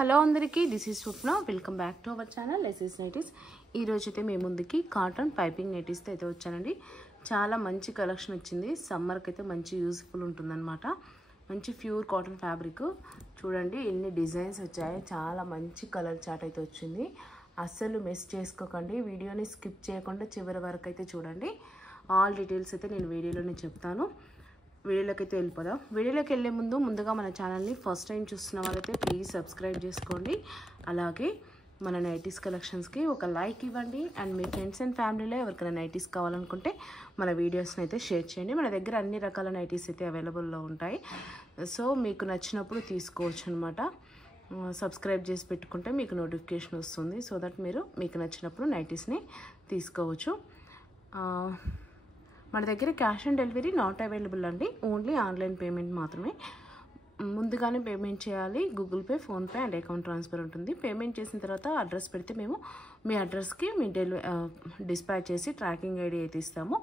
Hello అందరికీ, this is Swapna. Welcome back to our channel SS nineties. ఈ రోజు అయితే మేము ముందుకి కాటన్ పైపింగ్ నైటీస్తో అయితే వచ్చానండి. చాలా మంచి కలెక్షన్ వచ్చింది. సమ్మర్కి అయితే మంచి యూస్ఫుల్ ఉంటుందన్నమాట. మంచి ప్యూర్ కాటన్ ఫ్యాబ్రిక్. చూడండి ఎన్ని డిజైన్స్ వచ్చాయి. చాలా మంచి కలర్ చార్ట్ అయితే వచ్చింది. అస్సలు మిస్ చేసుకోకండి. వీడియోని స్కిప్ చేయకుండా చివరి వరకు అయితే చూడండి. ఆల్ డీటెయిల్స్ అయితే నేను వీడియోలోనే చెప్తాను. వీడియోలోకి అయితే వెళ్ళిపోదాం. వీడియోలోకి వెళ్ళే ముందుగా మన ఛానల్ని ఫస్ట్ టైం చూస్తున్న వాళ్ళైతే ప్లీజ్ సబ్స్క్రైబ్ చేసుకోండి. అలాగే మన నైటీస్ కలెక్షన్స్కి ఒక లైక్ ఇవ్వండి. అండ్ మీ ఫ్రెండ్స్ అండ్ ఫ్యామిలీలో ఎవరికైనా నైటీస్ కావాలనుకుంటే మన వీడియోస్ని అయితే షేర్ చేయండి. మన దగ్గర అన్ని రకాల నైటీస్ అయితే అవైలబుల్లో ఉంటాయి. సో మీకు నచ్చినప్పుడు తీసుకోవచ్చు అనమాట. సబ్స్క్రైబ్ చేసి పెట్టుకుంటే మీకు నోటిఫికేషన్ వస్తుంది. సో దట్ మీకు నచ్చినప్పుడు నైటీస్ని తీసుకోవచ్చు. మన దగ్గర cash on delivery not available అండి. ఓన్లీ ఆన్లైన్ పేమెంట్ మాత్రమే. ముందుగానే పేమెంట్ చేయాలి. Google pay, PhonePe and account transfer ఉంటుంది. పేమెంట్ చేసిన తర్వాత అడ్రస్ పెడితే మేము మీ అడ్రస్కి మీ డిస్పాచ్ చేసి ట్రాకింగ్ ఐడి అయితే ఇస్తాము.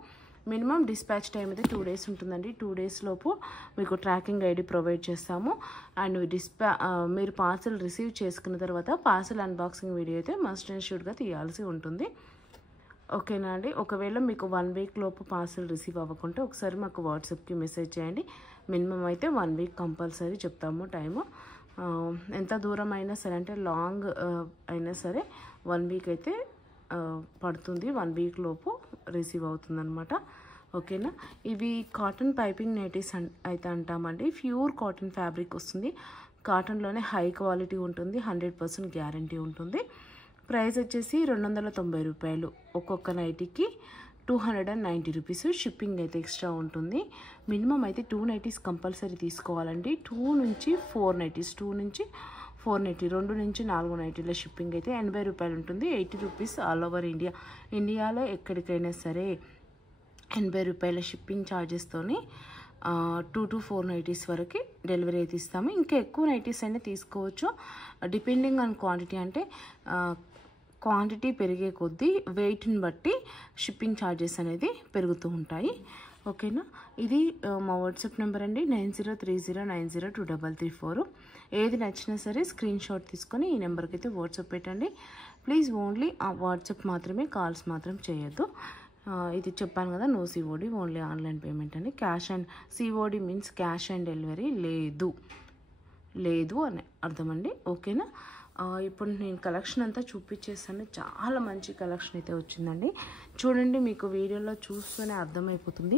మినిమం డిస్పాచ్ టైం అయితే 2 days ఉంటుందండి. 2 days లోపు మీకు ట్రాకింగ్ ఐడి ప్రొవైడ్ చేస్తాము. అండ్ మీరు పార్సల్ రిసీవ్ చేసుకున్న తర్వాత పార్సల్ అన్బాక్సింగ్ వీడియో అయితే మస్ట్ అండ్ షూడ్గా తీయాల్సి ఉంటుంది. ఓకేనా అండి. ఒకవేళ మీకు 1 week లోపు పార్సల్ రిసీవ్ అవ్వకుంటే ఒకసారి మాకు వాట్సాప్కి మెసేజ్ చేయండి. మినిమం అయితే 1 week కంపల్సరీ చెప్తాము టైము. ఎంత దూరం అయినా సరే, అంటే లాంగ్ అయినా సరే 1 week అయితే పడుతుంది. 1 week లోపు రిసీవ్ అవుతుంది అనమాట. ఓకేనా. ఇవి కాటన్ పైపింగ్ నైటీస్ అయితే అంటామండి. ప్యూర్ కాటన్ ఫ్యాబ్రిక్ వస్తుంది. కాటన్లోనే హై క్వాలిటీ ఉంటుంది. 100% గ్యారంటీ ఉంటుంది. ప్రైస్ వచ్చేసి 290 రూపాయలు. ఒక్కొక్క నైటీకి 290 రూపీస్. షిప్పింగ్ అయితే ఎక్స్ట్రా ఉంటుంది. మినిమం అయితే 2 నైటీస్ కంపల్సరీ తీసుకోవాలండి. 2 నుంచి 4 నైటీస్, 2 నుంచి 4 నైటీ, 2 నుంచి 4 నైటీల షిప్పింగ్ అయితే 80 రూపాయలు ఉంటుంది. 80 రూపీస్ ఆల్ ఓవర్ ఇండియా. ఇండియాలో ఎక్కడికైనా సరే 80 రూపాయల షిప్పింగ్ ఛార్జెస్తోని 2 to 4 నైటీస్ వరకు డెలివరీ అయితే ఇస్తాము. ఇంకా ఎక్కువ నైటీస్ అయినా తీసుకోవచ్చు. డిపెండింగ్ ఆన్ క్వాంటిటీ, అంటే క్వాంటిటీ పెరిగే కొద్దీ వెయిట్ని బట్టి షిప్పింగ్ ఛార్జెస్ అనేది పెరుగుతూ ఉంటాయి. ఓకేనా. ఇది మా వాట్సాప్ నెంబర్ అండి, 9030902334. ఏది నచ్చినా సరే స్క్రీన్ షాట్ తీసుకొని ఈ నెంబర్కి అయితే వాట్సాప్ పెట్టండి. ప్లీజ్ ఓన్లీ వాట్సాప్ మాత్రమే, కాల్స్ మాత్రం చేయొద్దు. ఇది చెప్పాను కదా, no COD, only online payment అండి. Cash and COD means cash and delivery లేదు అని అర్థం అండి. ఓకేనా. ఇప్పుడు నేను కలెక్షన్ అంతా చూపించేస్తాను. చాలా మంచి కలెక్షన్ అయితే వచ్చిందండి. చూడండి, మీకు వీడియోలో చూస్తూనే అర్థమైపోతుంది.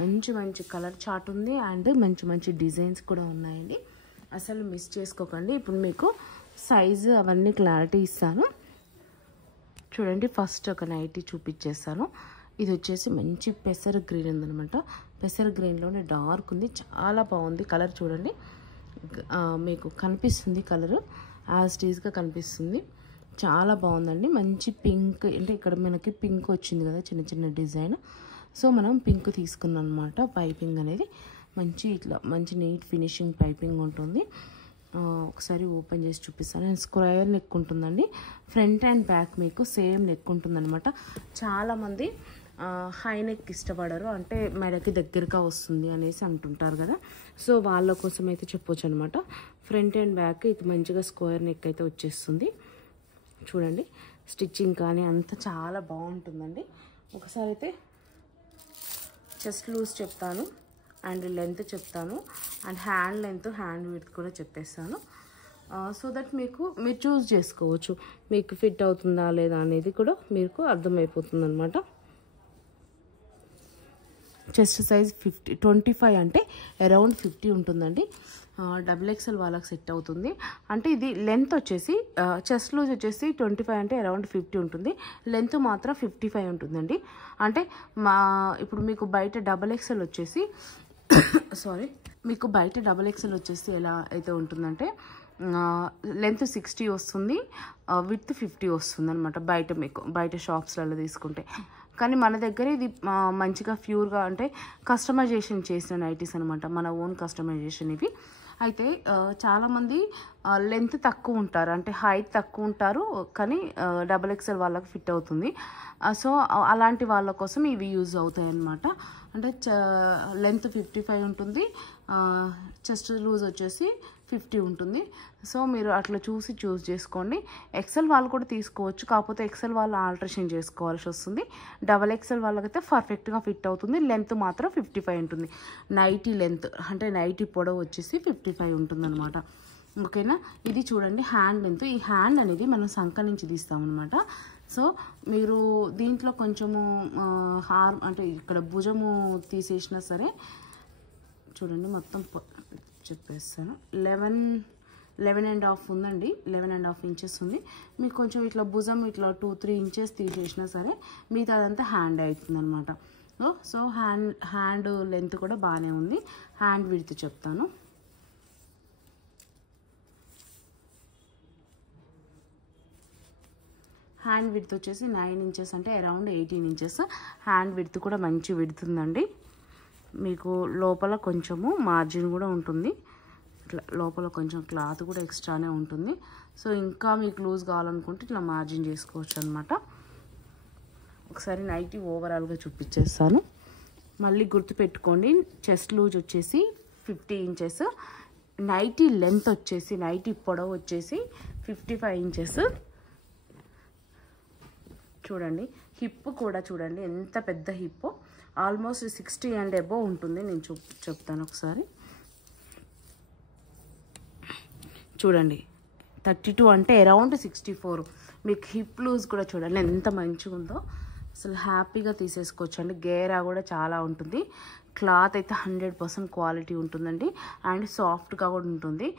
మంచి మంచి కలర్ చార్ట్ ఉంది. అండ్ మంచి మంచి డిజైన్స్ కూడా ఉన్నాయండి. అసలు మిస్ చేసుకోకండి. ఇప్పుడు మీకు సైజు అవన్నీ క్లారిటీ ఇస్తాను. చూడండి, ఫస్ట్ ఒక నైటీ చూపించేస్తాను. ఇది వచ్చేసి మంచి పెసర్ గ్రీన్ ఉందనమాట. పెసర్ గ్రీన్లోనే డార్క్ ఉంది. చాలా బాగుంది కలర్. చూడండి, మీకు కనిపిస్తుంది కలరు, యాజ్ టీజ్గా కనిపిస్తుంది. చాలా బాగుందండి. మంచి పింక్, అంటే ఇక్కడ మనకి పింక్ వచ్చింది కదా, చిన్న చిన్న డిజైన్. సో మనం పింక్ తీసుకున్నాం అనమాట. పైపింగ్ అనేది ఇట్లా మంచి నీట్ ఫినిషింగ్ పైపింగ్ ఉంటుంది. ఒకసారి ఓపెన్ చేసి చూపిస్తాను. స్క్వేర్ నెక్ ఉంటుందండి. ఫ్రంట్ అండ్ బ్యాక్ మీకు సేమ్ నెక్ ఉంటుంది అనమాట. చాలామంది హై నెక్ ఇష్టపడరు, అంటే మెడకి దగ్గరగా వస్తుంది అనేసి అంటుంటారు కదా. సో వాళ్ళ కోసం అయితే చెప్పొచ్చు అనమాట. ఫ్రంట్ అండ్ బ్యాక్ ఇది మంచిగా స్క్వేర్ నెక్ అయితే వచ్చేస్తుంది. చూడండి, స్టిచ్చింగ్ కానీ అంతా చాలా బాగుంటుందండి. ఒకసారి అయితే చెస్ట్ లూజ్ చెప్తాను, అండ్ లెంత్ చెప్తాను, and hand length, hand width కూడా చెప్పేస్తాను. సో దట్ మీరు చూస్ చేసుకోవచ్చు, మీకు ఫిట్ అవుతుందా లేదా అనేది కూడా మీకు అర్థమైపోతుంది అనమాట. చెస్ట్ సైజ్ 25 అంటే అరౌండ్ 50 ఉంటుందండి. XXL వాళ్ళకి సెట్ అవుతుంది. అంటే ఇది లెంత్ వచ్చేసి చెస్ట్ లూజ్ వచ్చేసి 25 అంటే అరౌండ్ 50 ఉంటుంది. లెంత్ మాత్రం 55 ఉంటుందండి. అంటే ఇప్పుడు మీకు బయట XXL వచ్చేసి మీకు బయట XXL వచ్చేసి ఎలా అయితే ఉంటుందంటే లెంత్ 60 వస్తుంది, విడ్త్ 50 వస్తుంది అనమాట. బయట షాప్స్లలో తీసుకుంటే. కానీ మన దగ్గర ఇది మంచిగా ప్యూర్గా, అంటే కస్టమైజేషన్ చేసిన నైటీస్ అనమాట. మన ఓన్ కస్టమైజేషన్ ఇవి. అయితే చాలామంది లెంత్ తక్కువ ఉంటారు, అంటే హైట్ తక్కువ ఉంటారు, కానీ XXL వాళ్ళకి ఫిట్ అవుతుంది. సో అలాంటి వాళ్ళ కోసం ఇవి యూజ్ అవుతాయి అన్నమాట. అంటే లెంత్ 55 ఉంటుంది, చెస్ట్ లూజ్ వచ్చేసి 50 ఉంటుంది. సో మీరు అట్లా చూసి చూస్ చేసుకోండి. ఎక్సెల్ వాళ్ళు కూడా తీసుకోవచ్చు, కాకపోతే ఎక్సెల్ వాళ్ళు ఆల్టరేషన్ చేసుకోవాల్సి వస్తుంది. డబల్ ఎక్సెల్ వాళ్ళకైతే పర్ఫెక్ట్గా ఫిట్ అవుతుంది. లెంత్ మాత్రం 55 ఉంటుంది. నైటీ లెంత్ అంటే నైటీ పొడవు వచ్చేసి 55 ఉంటుంది అనమాట. ఓకేనా. ఇది చూడండి హ్యాండ్ లెంత్. ఈ హ్యాండ్ అనేది మనం సంక నుంచి తీస్తామన్నమాట. సో మీరు దీంట్లో కొంచెము అంటే ఇక్కడ భుజము తీసేసినా సరే చూడండి మొత్తం చెప్పేస్తాను. 11.5 ఉందండి. 11.5 ఇంచెస్ ఉంది. మీకు కొంచెం ఇట్లా భుజం ఇట్లా 2-3 ఇంచెస్ తీసేసినా సరే మిగతా అదంతా హ్యాండ్ అవుతుంది అనమాట. సో హ్యాండ్ లెంత్ కూడా బాగానే ఉంది. హ్యాండ్ విడ్త్ చెప్తాను. హ్యాండ్ విడ్త్ వచ్చేసి 9 ఇంచెస్ అంటే అరౌండ్ 18 ఇంచెస్. హ్యాండ్ విడ్త్ కూడా మంచి విడుతుందండి. మీకు లోపల కొంచెము మార్జిన్ కూడా ఉంటుంది. ఇట్లా లోపల కొంచెం క్లాత్ కూడా ఎక్స్ట్రానే ఉంటుంది. సో ఇంకా మీకు లూజ్ కావాలనుకుంటే ఇట్లా మార్జిన్ చేసుకోవచ్చు అనమాట. ఒకసారి నైటీ ఓవరాల్గా చూపించేస్తాను. మళ్ళీ గుర్తుపెట్టుకోండి, చెస్ట్ లూజ్ వచ్చేసి 50 ఇంచెస్, నైటీ లెంత్ వచ్చేసి నైటీ పొడవు వచ్చేసి 55 ఇంచెస్. చూడండి హిప్ కూడా చూడండి ఎంత పెద్ద హిప్, ఆల్మోస్ట్ 60 అండ్ అబోవ్ ఉంటుంది. నేను చెప్తాను ఒకసారి చూడండి. 32 అంటే అరౌండ్ 64. మీకు హిప్ లూజ్ కూడా చూడండి ఎంత మంచిగా ఉందో. అసలు హ్యాపీగా తీసేసుకోవచ్చు అండి. గేరా కూడా చాలా ఉంటుంది. క్లాత్ అయితే 100% క్వాలిటీ ఉంటుందండి. అండ్ సాఫ్ట్గా కూడా ఉంటుంది.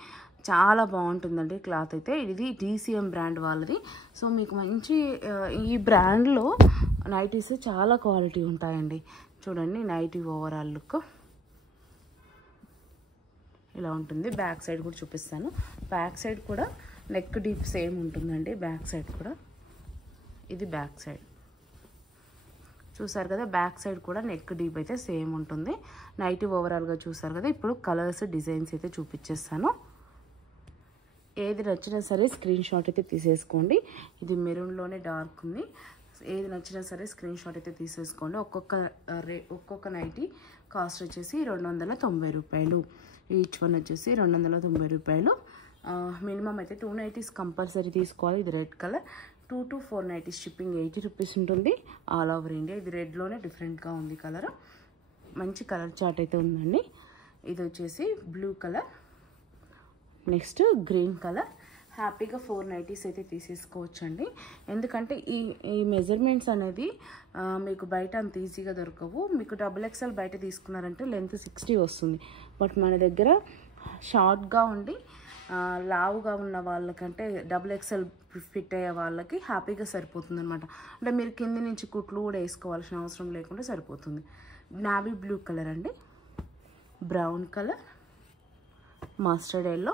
చాలా బాగుంటుందండి క్లాత్ అయితే. ఇది DCM బ్రాండ్ వాళ్ళది. సో మీకు మంచి ఈ బ్రాండ్లో నైటీస్ చాలా క్వాలిటీ ఉంటాయండి. చూడండి నైటీ ఓవరాల్ లుక్ ఇలా ఉంటుంది. బ్యాక్ సైడ్ కూడా చూపిస్తాను. బ్యాక్ సైడ్ కూడా నెక్ డీప్ సేమ్ ఉంటుందండి. బ్యాక్ సైడ్ కూడా ఇది బ్యాక్ సైడ్ చూసారు కదా. బ్యాక్ సైడ్ కూడా నెక్ డీప్ అయితే సేమ్ ఉంటుంది. నైటీ ఓవరాల్గా చూసారు కదా. ఇప్పుడు కలర్స్ డిజైన్స్ అయితే చూపించేస్తాను. ఏది నచ్చినా సరే స్క్రీన్ షాట్ అయితే తీసేసుకోండి. ఇది మెరూన్లోనే డార్క్ ఉంది. ఏది నచ్చినా సరే స్క్రీన్ షాట్ అయితే తీసేసుకోండి. ఒక్కొక్క నైటీ కాస్ట్ వచ్చేసి 290 రూపాయలు. ఈచ్ వన్ వచ్చేసి 290 రూపాయలు. మినిమం అయితే 2 నైటీస్ కంపల్సరీ తీసుకోవాలి. ఇది red colour. 2 to 4 nighties shipping 80 rupees ఉంటుంది ఆల్ ఓవర్ ఇండియా. ఇది రెడ్లోనే డిఫరెంట్గా ఉంది కలర్. మంచి కలర్ చార్ట్ అయితే ఉందండి. ఇది వచ్చేసి blue colour, next green colour. హ్యాపీగా 4 నైటీస్ అయితే తీసేసుకోవచ్చు అండి. ఎందుకంటే ఈ మెజర్మెంట్స్ అనేది మీకు బయట అంత ఈజీగా దొరకవు. మీకు XXL బయట తీసుకున్నారంటే లెంత్ 60 వస్తుంది. బట్ మన దగ్గర షార్ట్గా ఉండి లావుగా ఉన్న వాళ్ళకంటే XXL ఫిట్ అయ్యే వాళ్ళకి హ్యాపీగా సరిపోతుంది అనమాట. అంటే మీరు కింది నుంచి కుట్లు కూడా వేసుకోవాల్సిన అవసరం లేకుండా సరిపోతుంది. నావీ బ్లూ కలర్ అండి, brown colour, mustard yellow.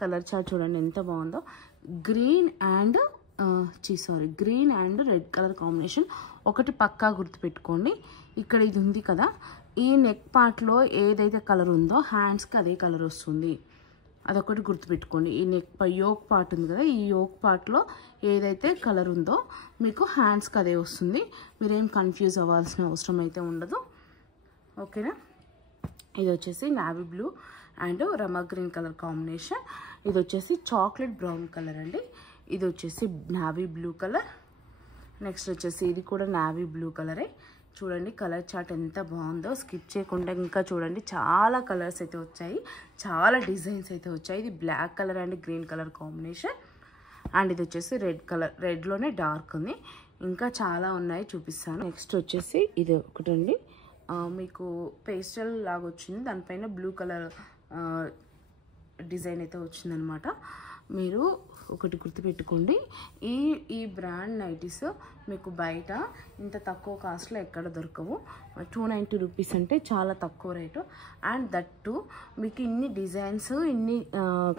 Colour chart చూడండి ఎంత బాగుందో. Green and red colour combination. ఒకటి పక్కా గుర్తుపెట్టుకోండి, ఇక్కడ ఇది ఉంది కదా, ఈ నెక్ పార్ట్లో ఏదైతే కలర్ ఉందో హ్యాండ్స్కి అదే కలర్ వస్తుంది. అదొకటి గుర్తుపెట్టుకోండి. ఈ నెక్ యోక్ పార్ట్ ఉంది కదా, ఈ యోక్ పార్ట్లో ఏదైతే కలర్ ఉందో మీకు హ్యాండ్స్కి అదే వస్తుంది. మీరేం కన్ఫ్యూజ్ అవ్వాల్సిన అవసరం అయితే ఉండదు. ఓకేనా. ఇది వచ్చేసి navy blue and rama green colour combination. ఇది వచ్చేసి చాక్లెట్ బ్రౌన్ కలర్ అండి. ఇది వచ్చేసి నావీ బ్లూ కలర్. నెక్స్ట్ వచ్చేసి ఇది కూడా నావీ బ్లూ కలరే. చూడండి కలర్ చార్ట్ ఎంత బాగుందో. స్కిప్ చేయకుండా ఇంకా చూడండి, చాలా కలర్స్ అయితే వచ్చాయి, చాలా డిజైన్స్ అయితే వచ్చాయి. ఇది black colour and green colour combination. And ఇది వచ్చేసి రెడ్ కలర్, రెడ్లోనే డార్క్ ఉంది. ఇంకా చాలా ఉన్నాయి, చూపిస్తాను. నెక్స్ట్ వచ్చేసి ఇది ఒకటండి, మీకు పేస్టల్ లాగా వచ్చింది, దానిపైన బ్లూ కలర్ డిజైన్ అయితే వచ్చిందనమాట. మీరు ఒకటి గుర్తుపెట్టుకోండి, ఈ బ్రాండ్ నైటీస్ మీకు బయట ఇంత తక్కువ కాస్ట్లో ఎక్కడ దొరకవు. 290 రూపీస్ అంటే చాలా తక్కువ రేటు. అండ్ దట్టు మీకు ఇన్ని డిజైన్స్, ఇన్ని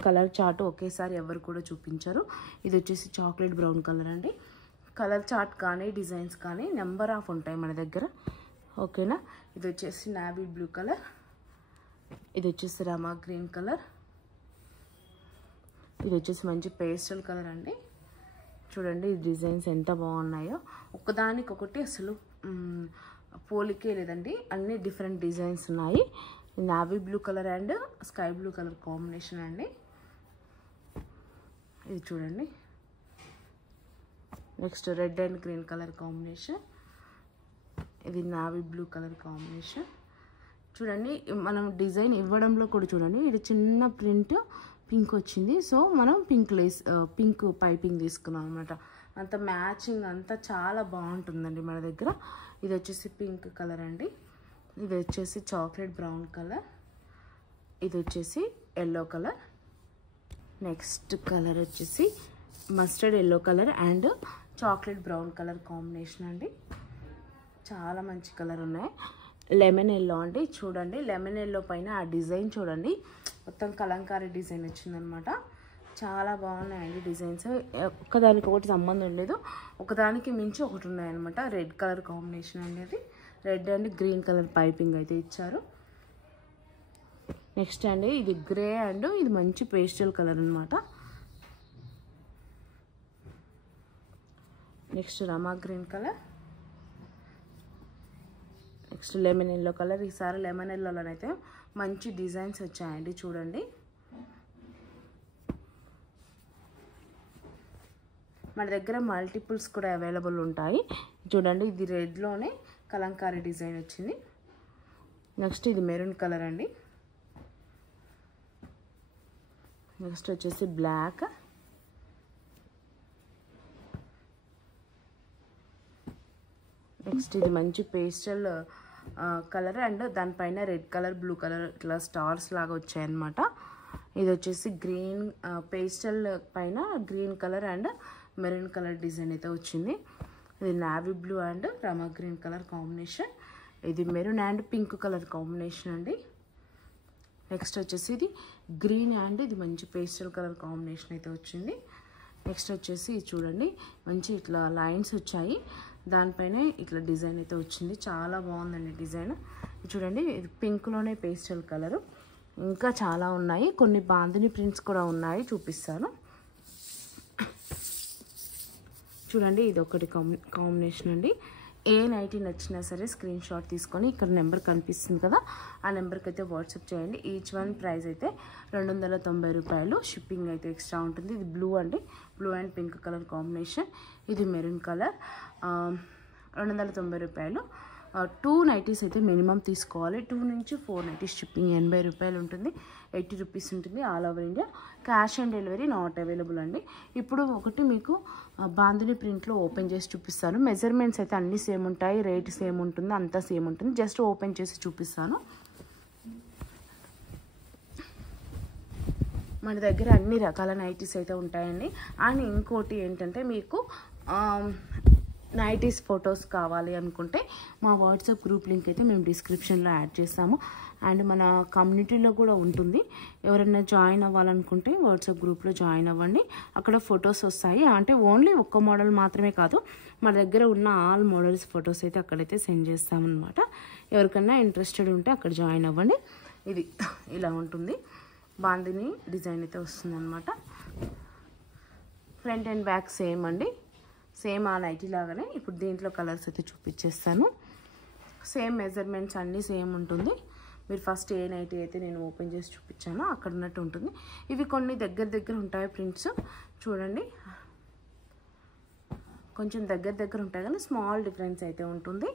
కలర్ చార్ట్ ఒకేసారి ఎవరు కూడా చూపించారు. ఇది వచ్చేసి చాక్లెట్ బ్రౌన్ కలర్ అండి. కలర్ చార్ట్ కానీ డిజైన్స్ కానీ నెంబర్ ఆఫ్ ఉంటాయి మన దగ్గర. ఓకేనా. ఇది వచ్చేసి నావీ బ్లూ కలర్. ఇది వచ్చేసి రమా గ్రీన్ కలర్. ఇది వచ్చేసి మంచి పేస్టల్ కలర్ అండి. చూడండి ఈ డిజైన్స్ ఎంత బాగున్నాయో. ఒకదానికొకటి అసలు పోలికే లేదండి, అన్ని డిఫరెంట్ డిజైన్స్ ఉన్నాయి. Navy blue colour and sky blue colour combination అండి. ఇది చూడండి. Next red and green colour combination. ఇది నావీ బ్లూ కలర్ కాంబినేషన్. చూడండి మనం డిజైన్ ఇవ్వడంలో కూడా చూడండి ఇది చిన్న ప్రింట్ పింక్ వచ్చింది. సో మనం పింక్ పైపింగ్ తీసుకున్నాం అనమాట. అంత మ్యాచింగ్ అంతా చాలా బాగుంటుందండి మన దగ్గర. ఇది వచ్చేసి పింక్ కలర్ అండి. ఇది వచ్చేసి చాక్లెట్ బ్రౌన్ కలర్. ఇది వచ్చేసి ఎల్లో కలర్. నెక్స్ట్ కలర్ వచ్చేసి mustard yellow colour and chocolate brown colour combination అండి. చాలా మంచి కలర్ ఉన్నాయి. లెమన్ ఎల్లో అండి. చూడండి లెమన్ ఎల్లో పైన ఆ డిజైన్ చూడండి, మొత్తం కలంకారీ డిజైన్ వచ్చిందనమాట. చాలా బాగున్నాయండి డిజైన్స్. ఒక్కదానికి ఒకటి సంబంధం లేదు, ఒకదానికి మించి ఒకటి ఉన్నాయన్నమాట. రెడ్ కలర్ కాంబినేషన్ అండి. అది red and green colour piping అయితే ఇచ్చారు. నెక్స్ట్ అండి ఇది గ్రే అండ్ ఇది మంచి పేస్టల్ కలర్ అనమాట. నెక్స్ట్ రమా green colour. Next lemon yellow colour. ఈసారి లెమన్ ఎల్లోలోనైతే మంచి డిజైన్స్ వచ్చాయండి చూడండి. మన దగ్గర మల్టిపుల్స్ కూడా అవైలబుల్ ఉంటాయి. చూడండి ఇది రెడ్లోనే కలంకారీ డిజైన్ వచ్చింది. నెక్స్ట్ ఇది మెరూన్ కలర్ అండి. నెక్స్ట్ వచ్చేసి బ్లాక్. నెక్స్ట్ ఇది మంచి పేస్టల్ కలర్ అండ్ దానిపైన రెడ్ కలర్ బ్లూ కలర్ ఇట్లా స్టార్స్ లాగా వచ్చాయన్నమాట. ఇది వచ్చేసి గ్రీన్ పేస్టల్ పైన green colour and maroon colour design అయితే వచ్చింది. ఇది navy blue and rama green colour combination. ఇది maroon and pink colour combination అండి. నెక్స్ట్ వచ్చేసి ఇది గ్రీన్ అండ్ ఇది మంచి పేస్టల్ కలర్ కాంబినేషన్ అయితే వచ్చింది. నెక్స్ట్ వచ్చేసి చూడండి మంచి ఇట్లా లైన్స్ వచ్చాయి, దానిపైన ఇట్లా డిజైన్ అయితే వచ్చింది. చాలా బాగుందండి డిజైన్. చూడండి ఇది పింక్లోనే పేస్టల్ కలరు. ఇంకా చాలా ఉన్నాయి, కొన్ని బాందిని ప్రింట్స్ కూడా ఉన్నాయి, చూపిస్తాను చూడండి. ఇది ఒకటి కాంబినేషన్ అండి. ఏ నైటీ నచ్చినా సరే స్క్రీన్ షాట్ తీసుకొని ఇక్కడ నెంబర్ కనిపిస్తుంది కదా, ఆ నెంబర్కి అయితే వాట్సాప్ చేయండి. ఈచ్ వన్ ప్రైస్ అయితే 290 రూపాయలు. షిప్పింగ్ అయితే ఎక్స్ట్రా ఉంటుంది. ఇది బ్లూ అండి, blue and pink colour combination. ఇది మెరూన్ కలర్. 290 రూపాయలు. 2 నైటీస్ అయితే మినిమం తీసుకోవాలి. 2 నుంచి 4 నైటీస్ షిప్పింగ్ 80 రూపాయలు ఉంటుంది. 80 రూపీస్ ఉంటుంది all over India. Cash on delivery not available అండి. ఇప్పుడు ఒకటి మీకు బాందిని ప్రింట్లో ఓపెన్ చేసి చూపిస్తాను. మెజర్మెంట్స్ అయితే అన్నీ సేమ్ ఉంటాయి, రేట్ సేమ్ ఉంటుంది, అంతా సేమ్ ఉంటుంది. జస్ట్ ఓపెన్ చేసి చూపిస్తాను. మన దగ్గర అన్ని రకాల నైటీస్ అయితే ఉంటాయండి. అండ్ ఇంకోటి ఏంటంటే మీకు నైటీస్ ఫొటోస్ కావాలి అనుకుంటే మా వాట్సాప్ గ్రూప్ లింక్ అయితే మేము డిస్క్రిప్షన్లో యాడ్ చేస్తాము. అండ్ మన కమ్యూనిటీలో కూడా ఉంటుంది. ఎవరైనా జాయిన్ అవ్వాలనుకుంటే వాట్సాప్ గ్రూప్లో జాయిన్ అవ్వండి. అక్కడ ఫొటోస్ వస్తాయి. అంటే ఓన్లీ ఒక్క మోడల్ మాత్రమే కాదు, మన దగ్గర ఉన్న ఆల్ మోడల్స్ ఫొటోస్ అయితే అక్కడైతే సెండ్ చేస్తామన్నమాట. ఎవరికైనా ఇంట్రెస్టెడ్ ఉంటే అక్కడ జాయిన్ అవ్వండి. ఇది ఇలా ఉంటుంది, బాందిని డిజైన్ అయితే వస్తుంది అనమాట. ఫ్రంట్ అండ్ బ్యాక్ సేమ్ అండి, సేమ్ ఆ నైటీ లాగానే. ఇప్పుడు దీంట్లో కలర్స్ అయితే చూపించేస్తాను. సేమ్ మెజర్మెంట్స్ అన్నీ సేమ్ ఉంటుంది. మీరు ఫస్ట్ ఏ నైటీ అయితే నేను ఓపెన్ చేసి చూపించానో అక్కడ ఉన్నట్టు ఉంటుంది. ఇవి కొన్ని దగ్గర ఉంటాయి ప్రింట్స్. చూడండి కొంచెం దగ్గర ఉంటాయి కానీ స్మాల్ డిఫరెన్స్ అయితే ఉంటుంది.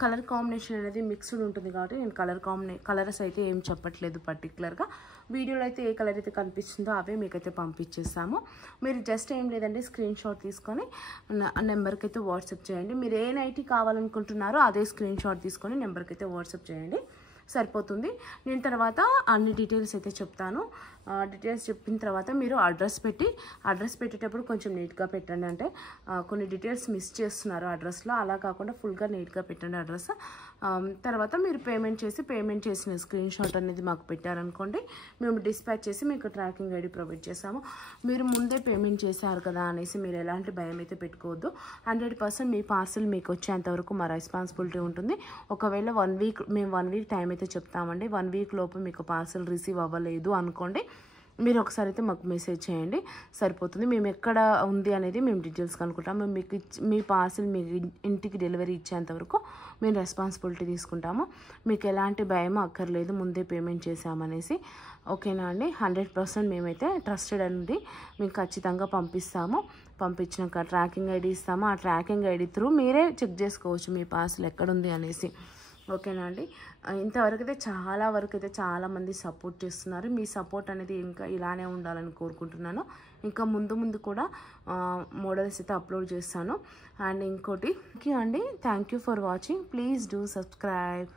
కలర్ కాంబినేషన్ అనేది మిక్స్డ్ ఉంటుంది కాబట్టి నేను కలర్స్ అయితే ఏం చెప్పట్లేదు పర్టికులర్గా. వీడియోలో అయితే ఏ కలర్ అయితే కనిపిస్తుందో అవే మీకైతే పంపించేస్తాము. మీరు జస్ట్ ఏం లేదండి స్క్రీన్ షాట్ తీసుకొని నెంబర్కి అయితే వాట్సాప్ చేయండి. మీరు ఏ నైటీ కావాలనుకుంటున్నారో అదే స్క్రీన్ షాట్ తీసుకొని నెంబర్కి అయితే వాట్సాప్ చేయండి, సరిపోతుంది. నేను తర్వాత అన్ని డీటెయిల్స్ అయితే చెప్తాను. డీటెయిల్స్ చెప్పిన తర్వాత మీరు అడ్రస్ పెట్టేటప్పుడు కొంచెం నీట్గా పెట్టండి. అంటే కొన్ని డీటెయిల్స్ మిస్ చేస్తున్నారు అడ్రస్లో, అలా కాకుండా ఫుల్గా నీట్గా పెట్టండి అడ్రస్. తర్వాత మీరు పేమెంట్ చేసిన స్క్రీన్ షాట్ అనేది మాకు పెట్టారనుకోండి, మేము డిస్పాచ్ చేసి మీకు ట్రాకింగ్ ఐడి ప్రొవైడ్ చేస్తాము. మీరు ముందే పేమెంట్ చేశారు కదా అనేసి మీరు ఎలాంటి భయం అయితే పెట్టుకోవద్దు. 100% మీ పార్సల్ మీకు వచ్చేంతవరకు మా రెస్పాన్సిబిలిటీ ఉంటుంది. ఒకవేళ 1 వీక్ మేము 1 వీక్ టైం అయితే చెప్తామండి. 1 వీక్ లోపు మీకు పార్సల్ రిసీవ్ అవ్వలేదు అనుకోండి, మీరు ఒకసారి అయితే మాకు మెసేజ్ చేయండి సరిపోతుంది. మేము ఎక్కడ ఉంది అనేది మేము డీటెయిల్స్ కనుక్కుంటాము. మేము మీకు మీ పార్సిల్ మీ ఇంటికి డెలివరీ ఇచ్చేంత వరకు మేము రెస్పాన్సిబిలిటీ తీసుకుంటాము. మీకు ఎలాంటి భయం అక్కర్లేదు ముందే పేమెంట్ చేసామనేసి. ఓకేనా అండి? 100% మేమైతే ట్రస్టెడ్ అండి, మీకు ఖచ్చితంగా పంపిస్తాము. పంపించినాక ట్రాకింగ్ ఐడి ఇస్తాము. ఆ ట్రాకింగ్ ఐడి త్రూ మీరే చెక్ చేసుకోవచ్చు మీ పార్సిల్ ఎక్కడుంది అనేసి. ఓకేనా అండి? ఇంతవరకు అయితే చాలా వరకు అయితే చాలామంది సపోర్ట్ చేస్తున్నారు. మీ సపోర్ట్ అనేది ఇంకా ఇలానే ఉండాలని కోరుకుంటున్నాను. ఇంకా ముందు కూడా మోడల్స్ అయితే అప్లోడ్ చేస్తాను. అండ్ ఇంకోటి అండి, thank you for watching. Please do subscribe.